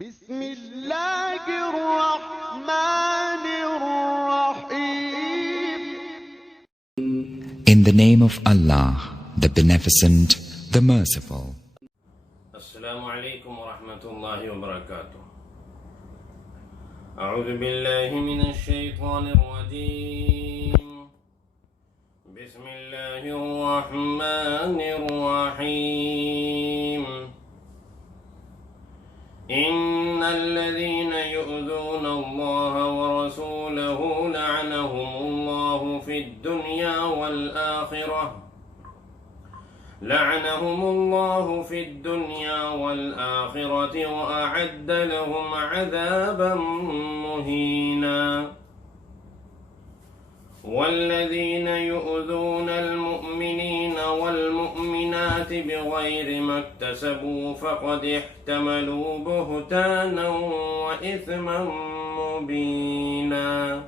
بسم اللہ الرحمن الرحیم. In the name of Allah, the Beneficent, the Merciful. السلام علیکم ورحمۃ اللہ وبرکاتہ. اعوذ باللہ من الشیطان الرجیم. بسم اللہ الرحمن الرحیم. ان الذين يؤذون الله ورسوله لعنهم الله في الدنيا والآخرة وأعد لهم عذابا مهينا. والذين يؤذون المؤمنين والمؤمنات بغير ما اكتسبوا فقد احتملوا بهتانا وإثما مبينا.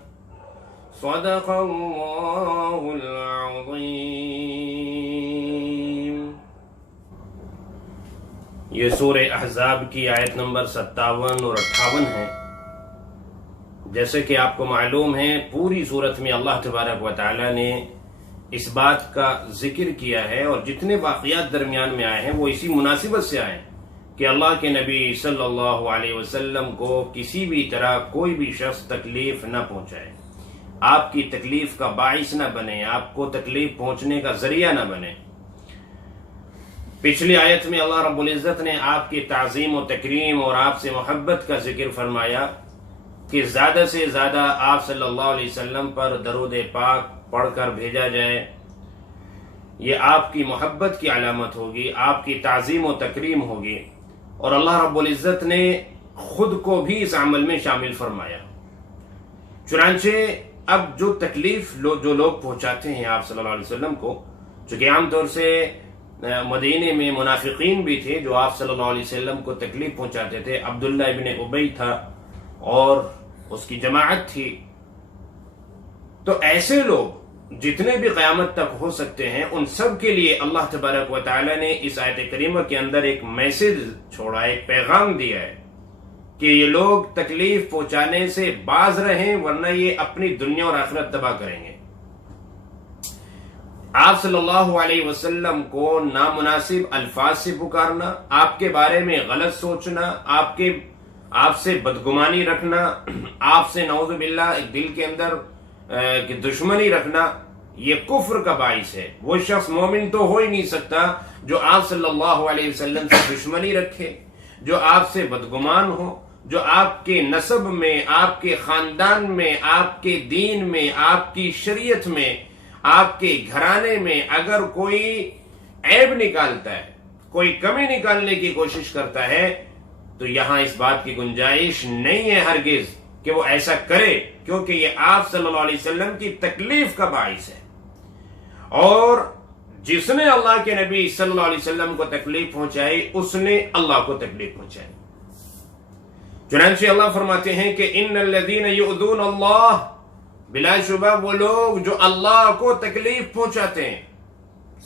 صدق اللہ العظیم. یہ سورہ احزاب کی آیت نمبر 57 اور 58 ہے. جیسے کہ آپ کو معلوم ہے پوری صورت میں اللہ تبارک و تعالی نے اس بات کا ذکر کیا ہے اور جتنے واقعات درمیان میں آئے ہیں وہ اسی مناسبت سے آئے ہیں کہ اللہ کے نبی صلی اللہ علیہ وسلم کو کسی بھی طرح کوئی بھی شخص تکلیف نہ پہنچائے، آپ کی تکلیف کا باعث نہ بنے، آپ کو تکلیف پہنچنے کا ذریعہ نہ بنے. پچھلی آیت میں اللہ رب العزت نے آپ کی تعظیم و تکریم اور آپ سے محبت کا ذکر فرمایا کہ زیادہ سے زیادہ آپ صلی اللہ علیہ وسلم پر درود پاک پڑھ کر بھیجا جائے. یہ آپ کی محبت کی علامت ہوگی، آپ کی تعظیم و تکریم ہوگی. اور اللہ رب العزت نے خود کو بھی اس عمل میں شامل فرمایا. چنانچہ اب جو تکلیف جو لوگ پہنچاتے ہیں آپ صلی اللہ علیہ وسلم کو، چونکہ عام طور سے مدینے میں منافقین بھی تھے جو آپ صلی اللہ علیہ وسلم کو تکلیف پہنچاتے تھے. عبداللہ ابن ابی تھا اور اس کی جماعت تھی. تو ایسے لوگ جتنے بھی قیامت تک ہو سکتے ہیں ان سب کے لیے اللہ تبارک و تعالی نے اس آیت کریمہ کے اندر ایک میسج چھوڑا، ایک پیغام دیا ہے کہ یہ لوگ تکلیف پہنچانے سے باز رہیں ورنہ یہ اپنی دنیا اور آخرت تباہ کریں گے. آپ صلی اللہ علیہ وسلم کو نامناسب الفاظ سے پکارنا، آپ کے بارے میں غلط سوچنا، آپ سے بدگمانی رکھنا، آپ سے نعوذ باللہ ایک دل کے اندر دشمنی رکھنا، یہ کفر کا باعث ہے. وہ شخص مومن تو ہو ہی نہیں سکتا جو آپ صلی اللہ علیہ وسلم سے دشمنی رکھے، جو آپ سے بدگمان ہو، جو آپ کے نسب میں، آپ کے خاندان میں، آپ کے دین میں، آپ کی شریعت میں، آپ کے گھرانے میں اگر کوئی عیب نکالتا ہے، کوئی کمی نکالنے کی کوشش کرتا ہے تو یہاں اس بات کی گنجائش نہیں ہے ہرگز کہ وہ ایسا کرے، کیونکہ یہ آپ صلی اللہ علیہ وسلم کی تکلیف کا باعث ہے. اور جس نے اللہ کے نبی صلی اللہ علیہ وسلم کو تکلیف پہنچائی اس نے اللہ کو تکلیف پہنچائی. چنانچہ اللہ فرماتے ہیں کہ ان الذین یؤذون اللہ، بلا شبہ وہ لوگ جو اللہ کو تکلیف پہنچاتے ہیں.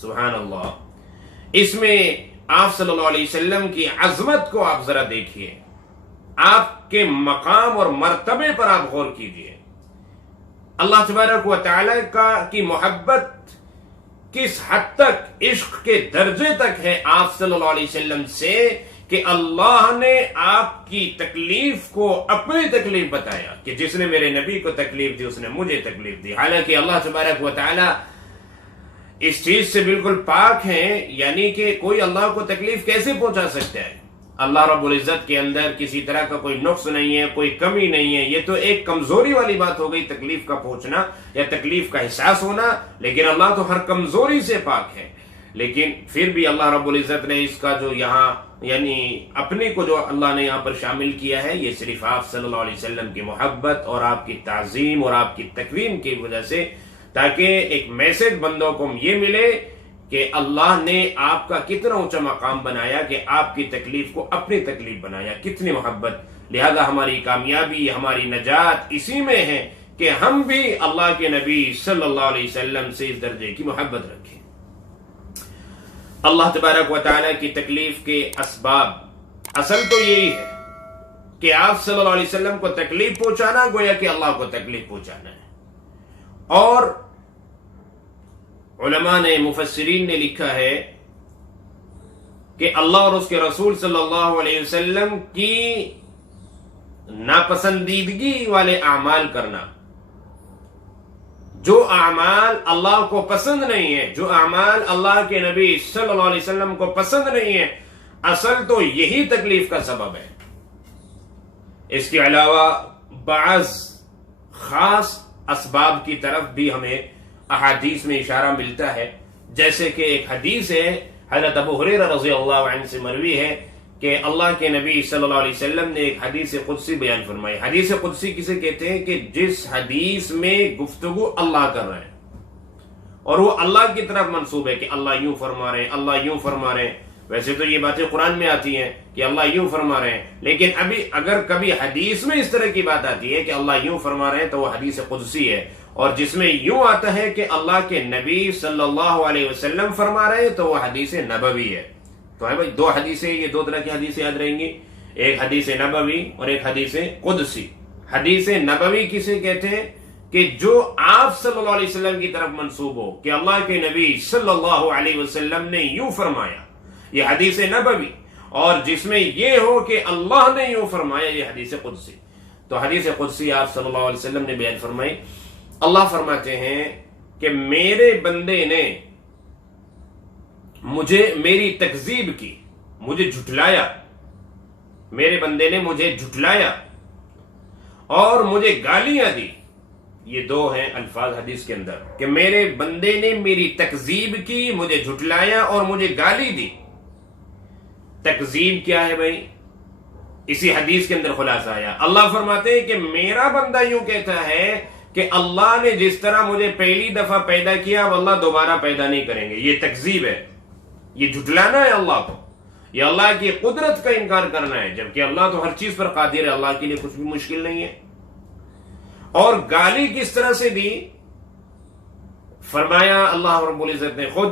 سبحان اللہ. اس میں آپ صلی اللہ علیہ وسلم کی عظمت کو آپ ذرا دیکھیے، آپ کے مقام اور مرتبے پر آپ غور کیجیے. اللہ تبارک و تعالی کی محبت کس حد تک، عشق کے درجے تک ہے آپ صلی اللہ علیہ وسلم سے کہ اللہ نے آپ کی تکلیف کو اپنی تکلیف بتایا کہ جس نے میرے نبی کو تکلیف دی اس نے مجھے تکلیف دی. حالانکہ اللہ تبارک و تعالی اس چیز سے بالکل پاک ہیں، یعنی کہ کوئی اللہ کو تکلیف کیسے پہنچا سکتا ہے. اللہ رب العزت کے اندر کسی طرح کا کوئی نقص نہیں ہے، کوئی کمی نہیں ہے. یہ تو ایک کمزوری والی بات ہو گئی تکلیف کا پہنچنا یا تکلیف کا احساس ہونا، لیکن اللہ تو ہر کمزوری سے پاک ہے. لیکن پھر بھی اللہ رب العزت نے اس کا جو یہاں یعنی اپنے کو جو اللہ نے یہاں پر شامل کیا ہے یہ صرف آپ صلی اللہ علیہ وسلم کی محبت اور آپ کی تعظیم اور آپ کی تکریم کی وجہ سے، تاکہ ایک میسج بندوں کو یہ ملے کہ اللہ نے آپ کا کتنا اونچا مقام بنایا کہ آپ کی تکلیف کو اپنی تکلیف بنایا، کتنی محبت. لہذا ہماری کامیابی، ہماری نجات اسی میں ہے کہ ہم بھی اللہ کے نبی صلی اللہ علیہ وسلم سے اس درجے کی محبت رکھیں. اللہ تبارک و تعالیٰ کی تکلیف کے اسباب اصل تو یہی ہے کہ آپ صلی اللہ علیہ وسلم کو تکلیف پہنچانا گویا کہ اللہ کو تکلیف پہنچانا ہے. اور علماء نے مفسرین نے لکھا ہے کہ اللہ اور اس کے رسول صلی اللہ علیہ وسلم کی ناپسندیدگی والے اعمال کرنا، جو اعمال اللہ کو پسند نہیں ہے، جو اعمال اللہ کے نبی صلی اللہ علیہ وسلم کو پسند نہیں ہے، اصل تو یہی تکلیف کا سبب ہے. اس کے علاوہ بعض خاص اسباب کی طرف بھی ہمیں احادیث میں اشارہ ملتا ہے. جیسے کہ ایک حدیث ہے حضرت ابو ہریرہ رضی اللہ عنہ سے مروی ہے کہ اللہ کے نبی صلی اللہ علیہ وسلم نے ایک حدیث قدسی بیان فرمائی. حدیث قدسی کسے کہتے ہیں؟ کہ جس حدیث میں گفتگو اللہ کر رہے ہیں اور وہ اللہ کی طرف منسوب ہے کہ اللہ یوں فرما رہے ہیں، اللہ یوں فرما رہے ہیں. ویسے تو یہ باتیں قرآن میں آتی ہیں کہ اللہ یوں فرما رہے ہیں، لیکن ابھی اگر کبھی حدیث میں اس طرح کی بات آتی ہے کہ اللہ یوں فرما رہے ہیں تو وہ حدیث قدسی ہے. اور جس میں یوں آتا ہے کہ اللہ کے نبی صلی اللہ علیہ وسلم فرما رہے ہیں تو وہ حدیث نبوی ہے. تو ہے بھائی دو حدیثیں، یہ دو طرح کی حدیثیں یاد رہیں گی، ایک حدیث نبوی اور ایک حدیث قدسی. حدیث نبوی کسے کہتے ہیں؟ کہ جو آپ صلی اللہ علیہ وسلم کی طرف منسوب ہو کہ اللہ کے نبی صلی اللہ علیہ وسلم نے یوں فرمایا، یہ حدیث نبوی. اور جس میں یہ ہو کہ اللہ نے یوں فرمایا، یہ حدیث قدسی. تو حدیث قدسی آپ صلی اللہ علیہ وسلم نے بیان فرمائی. اللہ فرماتے ہیں کہ میرے بندے نے مجھے میری تکذیب کی، مجھے جھٹلایا، میرے بندے نے مجھے جھٹلایا اور مجھے گالیاں دی. یہ دو ہیں الفاظ حدیث کے اندر کہ میرے بندے نے میری تکذیب کی، مجھے جھٹلایا اور مجھے گالی دی. تکذیب کیا ہے بھائی؟ اسی حدیث کے اندر خلاصہ آیا. اللہ فرماتے ہیں کہ میرا بندہ یوں کہتا ہے کہ اللہ نے جس طرح مجھے پہلی دفعہ پیدا کیا وہ اللہ دوبارہ پیدا نہیں کریں گے. یہ تکذیب ہے، یہ جھٹلانا ہے اللہ کو، یہ اللہ کی قدرت کا انکار کرنا ہے، جبکہ اللہ تو ہر چیز پر قادر ہے، اللہ کے لیے کچھ بھی مشکل نہیں ہے. اور گالی کس طرح سے دی؟ فرمایا اللہ رب العزت نے خود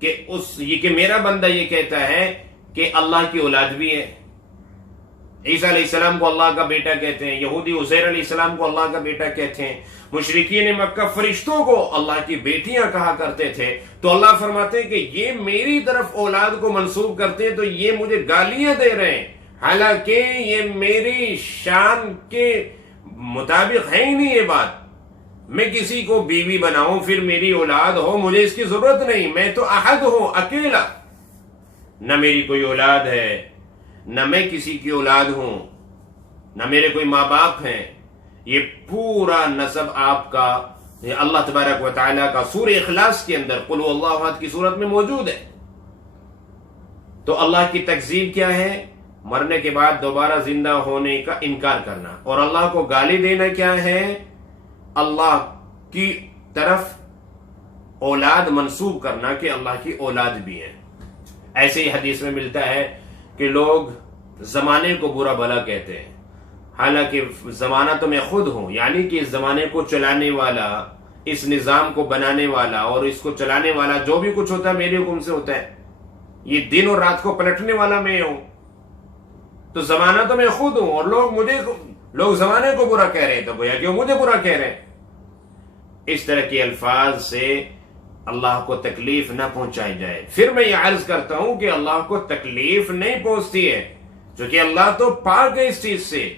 کہ میرا بندہ یہ کہتا ہے کہ اللہ کی اولاد بھی ہے. عیسیٰ علیہ السلام کو اللہ کا بیٹا کہتے ہیں، یہودی عزیر علیہ السلام کو اللہ کا بیٹا کہتے ہیں، مشرکین مکہ فرشتوں کو اللہ کی بیٹیاں کہا کرتے تھے. تو اللہ فرماتے ہیں کہ یہ میری طرف اولاد کو منسوب کرتے ہیں تو یہ مجھے گالیاں دے رہے ہیں، حالانکہ یہ میری شان کے مطابق ہے ہی نہیں. یہ بات میں کسی کو بیوی بناؤں پھر میری اولاد ہو، مجھے اس کی ضرورت نہیں. میں تو احد ہوں، اکیلا، نہ میری کوئی اولاد ہے، نہ میں کسی کی اولاد ہوں، نہ میرے کوئی ماں باپ ہیں. یہ پورا نسب آپ کا اللہ تبارک و تعالیٰ کا سورہ اخلاص کے اندر قل هو اللہ احد کی صورت میں موجود ہے. تو اللہ کی تکذیب کیا ہے؟ مرنے کے بعد دوبارہ زندہ ہونے کا انکار کرنا. اور اللہ کو گالی دینا کیا ہے؟ اللہ کی طرف اولاد منسوب کرنا کہ اللہ کی اولاد بھی ہے. ایسے ہی حدیث میں ملتا ہے کہ لوگ زمانے کو برا بھلا کہتے ہیں، حالانکہ زمانہ تو میں خود ہوں. یعنی کہ اس زمانے کو چلانے والا، اس نظام کو بنانے والا اور اس کو چلانے والا جو بھی کچھ ہوتا ہے میرے حکم سے ہوتا ہے. یہ دن اور رات کو پلٹنے والا میں ہوں. تو زمانہ تو میں خود ہوں اور لوگ زمانے کو برا کہہ رہے ہیں تو گویا کہ وہ مجھے برا کہہ رہے ہیں. اس طرح کے الفاظ سے اللہ کو تکلیف نہ پہنچائی جائے. پھر میں یہ عرض کرتا ہوں کہ اللہ کو تکلیف نہیں پہنچتی ہے، چونکہ اللہ تو پاک ہے اس چیز سے.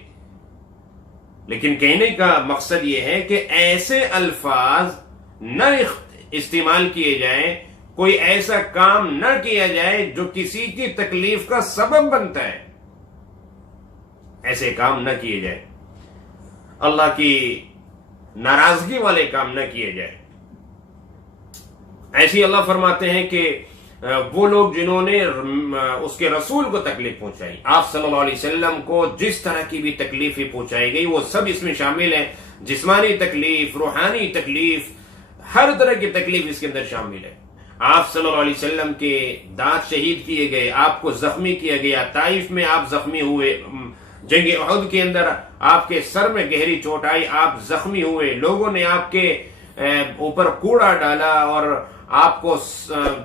لیکن کہنے کا مقصد یہ ہے کہ ایسے الفاظ نہ استعمال کیے جائیں، کوئی ایسا کام نہ کیا جائے جو کسی کی تکلیف کا سبب بنتا ہے. ایسے کام نہ کیے جائیں، اللہ کی ناراضگی والے کام نہ کیے جائیں. ایسی اللہ فرماتے ہیں کہ وہ لوگ جنہوں نے اس کے رسول کو تکلیف پہنچائی، آپ صلی اللہ علیہ وسلم کو جس طرح کی بھی تکلیف پہنچائی گئی وہ سب اس میں شامل ہیں. جسمانی تکلیف، روحانی تکلیف، ہر طرح کی تکلیف اس کے اندر شامل ہے. آپ صلی اللہ علیہ وسلم کے دانت شہید کیے گئے، آپ کو زخمی کیا گیا، طائف میں آپ زخمی ہوئے، جنگ احد کے اندر آپ کے سر میں گہری چوٹ آئی، آپ زخمی ہوئے، لوگوں نے آپ کے اوپر کوڑا ڈالا اور آپ کو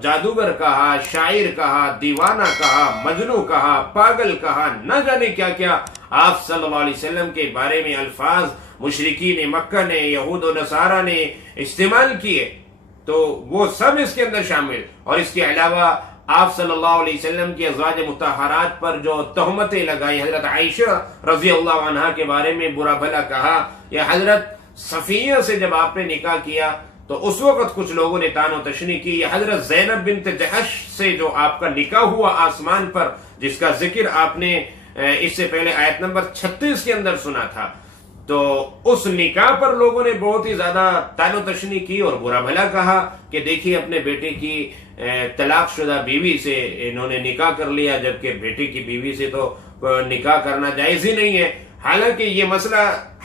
جادوگر کہا، شاعر کہا، دیوانہ کہا، مجنوں کہا، پاگل کہا، نہ جانے کیا کیا آپ صلی اللہ علیہ وسلم کے بارے میں الفاظ مشرکین مکہ نے، یہود و نصارہ نے استعمال کیے تو وہ سب اس کے اندر شامل. اور اس کے علاوہ آپ صلی اللہ علیہ وسلم کی ازواج مطہرات پر جو تہمتیں لگائی، حضرت عائشہ رضی اللہ عنہا کے بارے میں برا بھلا کہا، یا حضرت صفیہ سے جب آپ نے نکاح کیا تو اس وقت کچھ لوگوں نے طعن و تشنیع کی، یا حضرت زینب بنت جحش سے جو آپ کا نکاح ہوا آسمان پر، جس کا ذکر آپ نے اس سے پہلے آیت نمبر 36 کے اندر سنا تھا، تو اس نکاح پر لوگوں نے بہت ہی زیادہ طعن و تشنیع کی اور برا بھلا کہا کہ دیکھیے اپنے بیٹے کی طلاق شدہ بیوی سے انہوں نے نکاح کر لیا، جبکہ بیٹے کی بیوی سے تو نکاح کرنا جائز ہی نہیں ہے. حالانکہ یہ مسئلہ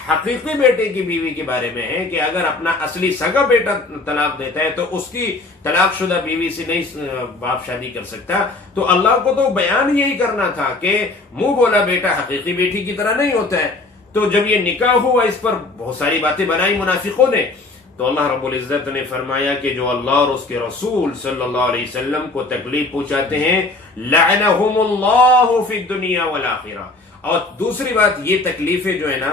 حقیقی بیٹے کی بیوی کے بارے میں ہے کہ اگر اپنا اصلی سگا بیٹا طلاق دیتا ہے تو اس کی طلاق شدہ بیوی سے نہیں باپ شادی کر سکتا. تو اللہ کو تو بیان یہی کرنا تھا کہ منہ بولا بیٹا حقیقی بیٹی کی طرح نہیں ہوتا ہے. تو جب یہ نکاح ہوا اس پر بہت ساری باتیں بنائی منافقوں نے، تو اللہ رب العزت نے فرمایا کہ جو اللہ اور اس کے رسول صلی اللہ علیہ وسلم کو تکلیف پہنچاتے ہیں لعنہم اللہ فی الدنیا والآخرہ. اور دوسری بات، یہ تکلیفیں جو ہے نا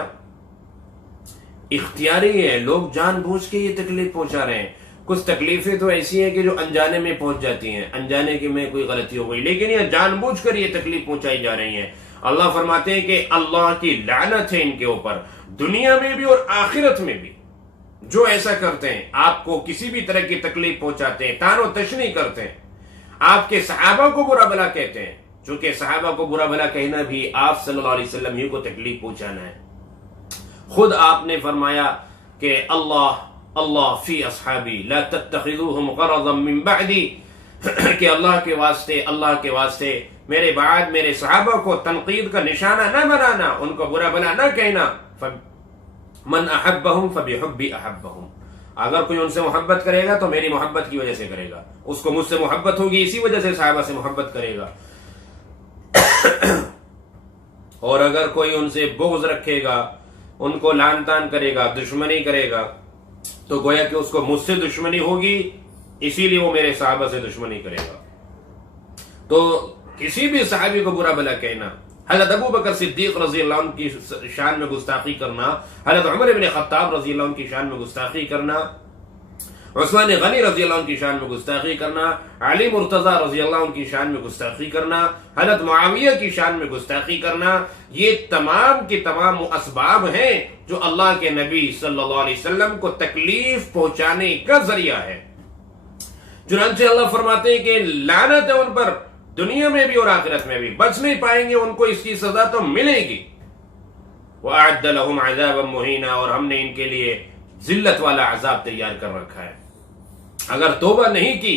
اختیاری ہے، لوگ جان بوجھ کے یہ تکلیف پہنچا رہے ہیں. کچھ تکلیفیں تو ایسی ہیں کہ جو انجانے میں پہنچ جاتی ہیں، انجانے کے میں کوئی غلطی ہو گئی، لیکن یہ جان بوجھ کر یہ تکلیف پہنچائی جا رہی ہیں. اللہ فرماتے ہیں کہ اللہ کی لعنت ہے ان کے اوپر، دنیا میں بھی اور آخرت میں بھی. جو ایسا کرتے ہیں، آپ کو کسی بھی طرح کی تکلیف پہنچاتے ہیں، طعن و تشنیع کرتے ہیں، آپ کے صحابہ کو برا بھلا کہتے ہیں، چونکہ صحابہ کو برا بھلا کہنا بھی آپ صلی اللہ علیہ وسلم ہی کو تکلیف پہنچانا ہے. خود آپ نے فرمایا کہ اللہ فی اصحابی لا تتخذوهم غرضا من بعدی، کہ اللہ کے واسطے میرے بعد میرے صحابہ کو تنقید کا نشانہ نہ بنانا، ان کو برا بھلا نہ کہنا. من احبہم فبحبی احبہم، اگر کوئی ان سے محبت کرے گا تو میری محبت کی وجہ سے کرے گا، اس کو مجھ سے محبت ہوگی اسی وجہ سے صحابہ سے محبت کرے گا. اور اگر کوئی ان سے بغض رکھے گا، ان کو لعن طعن کرے گا، دشمنی کرے گا، تو گویا کہ اس کو مجھ سے دشمنی ہوگی، اسی لیے وہ میرے صحابہ سے دشمنی کرے گا. تو کسی بھی صحابی کو برا بھلا کہنا، حضرت ابو بکر صدیق رضی اللہ عنہ کی شان میں گستاخی کرنا، حضرت عمر بن خطاب رضی اللہ عنہ کی شان میں گستاخی کرنا، عثمان غنی رضی اللہ عنہ کی شان میں گستاخی کرنا، علی مرتضی رضی اللہ عنہ کی شان میں گستاخی کرنا، حضرت معاویہ کی شان میں گستاخی کرنا، یہ تمام کے تمام اسباب ہیں جو اللہ کے نبی صلی اللہ علیہ وسلم کو تکلیف پہنچانے کا ذریعہ ہے. چنانچہ اللہ فرماتے ہیں کہ لعنت ہے ان پر دنیا میں بھی اور آخرت میں بھی، بچ نہیں پائیں گے، ان کو اس کی سزا تو ملے گی. وَأَعَدَّ لَهُمْ عَذَابًا مُهِينًا، اور ہم نے ان کے لیے ذلت والا عذاب تیار کر رکھا ہے. اگر توبہ نہیں کی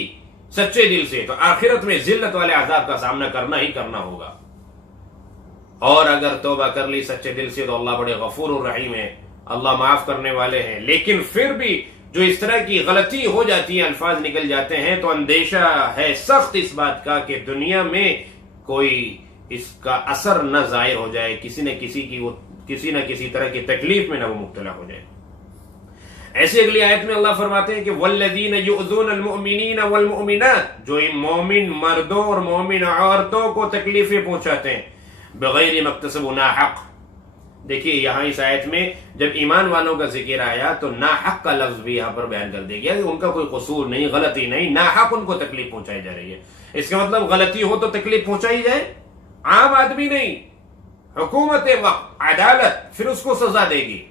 سچے دل سے تو آخرت میں ذلت والے عذاب کا سامنا کرنا ہی کرنا ہوگا. اور اگر توبہ کر لی سچے دل سے تو اللہ بڑے غفور الرحیم ہے، اللہ معاف کرنے والے ہیں. لیکن پھر بھی جو اس طرح کی غلطی ہو جاتی ہے، الفاظ نکل جاتے ہیں، تو اندیشہ ہے سخت اس بات کا کہ دنیا میں کوئی اس کا اثر نہ ظاہر ہو جائے، کسی نہ کسی طرح کی تکلیف میں نہ وہ مبتلا ہو جائے. ایسے اگلی آیت میں اللہ فرماتے ہیں کہ والذین یؤذون المؤمنین والمؤمنات، جو مومن مردوں اور مومن عورتوں کو تکلیفیں پہنچاتے ہیں بغیر مکتسب ناحق. دیکھیے یہاں اس آیت میں جب ایمان والوں کا ذکر آیا تو ناحق کا لفظ بھی یہاں پر بیان کر دیا گیا کہ ان کا کوئی قصور نہیں، غلطی نہیں، ناحق ان کو تکلیف پہنچائی جا رہی ہے. اس کا مطلب غلطی ہو تو تکلیف پہنچائی جائے، عام آدمی نہیں، حکومت وقت عدالت پھر اس کو سزا دے گی،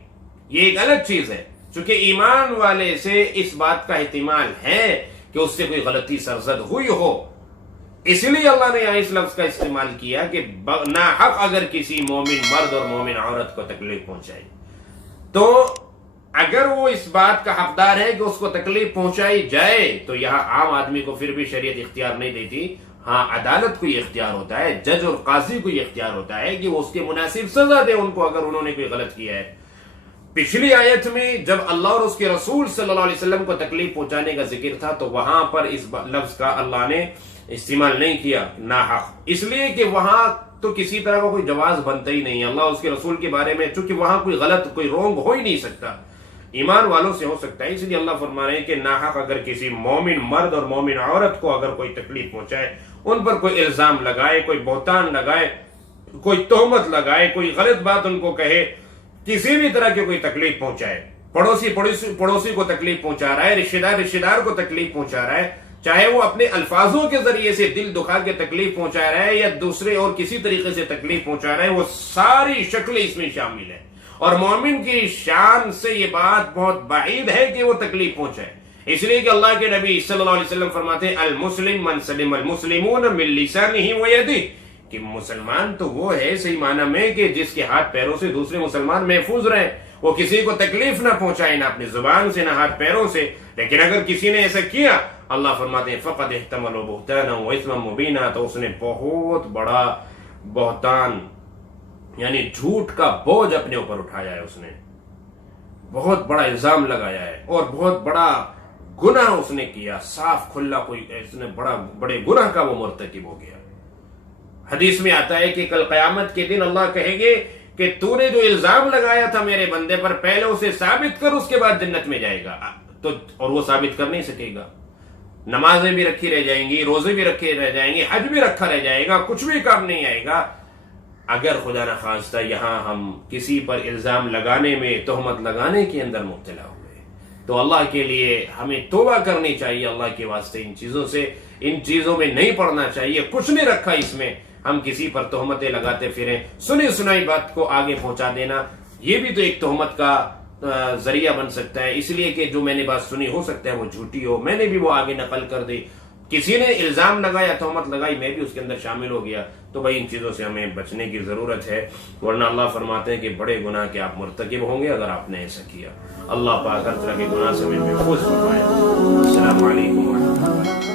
یہ ایک الگ چیز ہے. چونکہ ایمان والے سے اس بات کا احتمال ہے کہ اس سے کوئی غلطی سرزد ہوئی ہو، اس لیے اللہ نے یہاں اس لفظ کا استعمال کیا کہ ناحق اگر کسی مومن مرد اور مومن عورت کو تکلیف پہنچائی تو اگر وہ اس بات کا حقدار ہے کہ اس کو تکلیف پہنچائی جائے تو یہاں عام آدمی کو پھر بھی شریعت اختیار نہیں دیتی. ہاں عدالت کو یہ اختیار ہوتا ہے، جج اور قاضی کو یہ اختیار ہوتا ہے کہ وہ اس کے مناسب سزا دے ان کو اگر انہوں نے کوئی غلط کیا ہے. پچھلی آیت میں جب اللہ اور اس کے رسول صلی اللہ علیہ وسلم کو تکلیف پہنچانے کا ذکر تھا تو وہاں پر اس لفظ کا اللہ نے استعمال نہیں کیا ناحق، اس لیے کہ وہاں تو کسی طرح کا کوئی جواز بنتا ہی نہیں. اللہ اس کے رسول کے بارے میں چونکہ وہاں کوئی غلط کوئی رونگ ہو ہی نہیں سکتا، ایمان والوں سے ہو سکتا ہے، اس لیے اللہ فرما رہے ہیں کہ ناحق اگر کسی مومن مرد اور مومن عورت کو اگر کوئی تکلیف پہنچائے، ان پر کوئی الزام لگائے، کوئی بہتان لگائے، کوئی تہمت لگائے, کوئی غلط بات ان کو کہے, کسی بھی طرح کی کوئی تکلیف پہنچائے, پڑوسی کو تکلیف پہنچا رہا ہے, رشتہ دار کو تکلیف پہنچا رہا ہے, چاہے وہ اپنے الفاظوں کے ذریعے سے دل دکھا کے تکلیف پہنچا رہا ہے یا دوسرے اور کسی طریقے سے تکلیف پہنچا رہا ہے, وہ ساری شکلیں اس میں شامل ہیں. اور مومن کی شان سے یہ بات بہت بعید ہے کہ وہ تکلیف پہنچائے, اس لیے کہ اللہ کے نبی صلی اللہ علیہ وسلم فرماتے ہیں المسلم من سلم المسلمون من لسانہ ویدہ, کہ مسلمان تو وہ ہے صحیح معنی میں کہ جس کے ہاتھ پیروں سے دوسرے مسلمان محفوظ رہیں, وہ کسی کو تکلیف نہ پہنچائے, نہ اپنی زبان سے نہ ہاتھ پیروں سے. لیکن اگر کسی نے ایسا کیا, اللہ فرماتے ہیں فقد احتمل بہتانا واثما مبینا, تو اس نے بہت بڑا بہتان یعنی جھوٹ کا بوجھ اپنے اوپر اٹھایا ہے, اس نے بہت بڑا الزام لگایا ہے اور بہت بڑا گناہ اس نے کیا, صاف کھلا کوئی اس نے بڑے گناہ کا وہ مرتکب ہو گیا. حدیث میں آتا ہے کہ کل قیامت کے دن اللہ کہے گے کہ تو نے جو الزام لگایا تھا میرے بندے پر, پہلے اسے ثابت کر, اس کے بعد جنت میں جائے گا. تو اور وہ ثابت کر نہیں سکے گا. نمازیں بھی رکھی رہ جائیں گی, روزے بھی رکھے رہ جائیں گے, حج بھی رکھا رہ جائے گا, کچھ بھی کام نہیں آئے گا. اگر خدا نہ خواستہ یہاں ہم کسی پر الزام لگانے میں, تہمت لگانے کے اندر مبتلا ہوئے, تو اللہ کے لیے ہمیں توبہ کرنی چاہیے. اللہ کے واسطے ان چیزوں میں نہیں پڑنا چاہیے. کچھ نہیں رکھا اس میں, ہم کسی پر تہمتیں لگاتے پھریں, سنی سنائی بات کو آگے پہنچا دینا, یہ بھی تو ایک تہمت کا ذریعہ بن سکتا ہے. اس لیے کہ جو میں نے بات سنی ہو سکتا ہے وہ جھوٹی ہو, میں نے بھی وہ آگے نقل کر دی, کسی نے الزام لگایا, تہمت لگائی, میں بھی اس کے اندر شامل ہو گیا. تو بھائی ان چیزوں سے ہمیں بچنے کی ضرورت ہے, ورنہ اللہ فرماتے ہیں کہ بڑے گناہ کے آپ مرتکب ہوں گے اگر آپ نے ایسا کیا. اللہ پاک ہر طرح کے گناہ سے ہمیں محفوظ فرمائے. السلام علیکم ورحمۃ اللہ.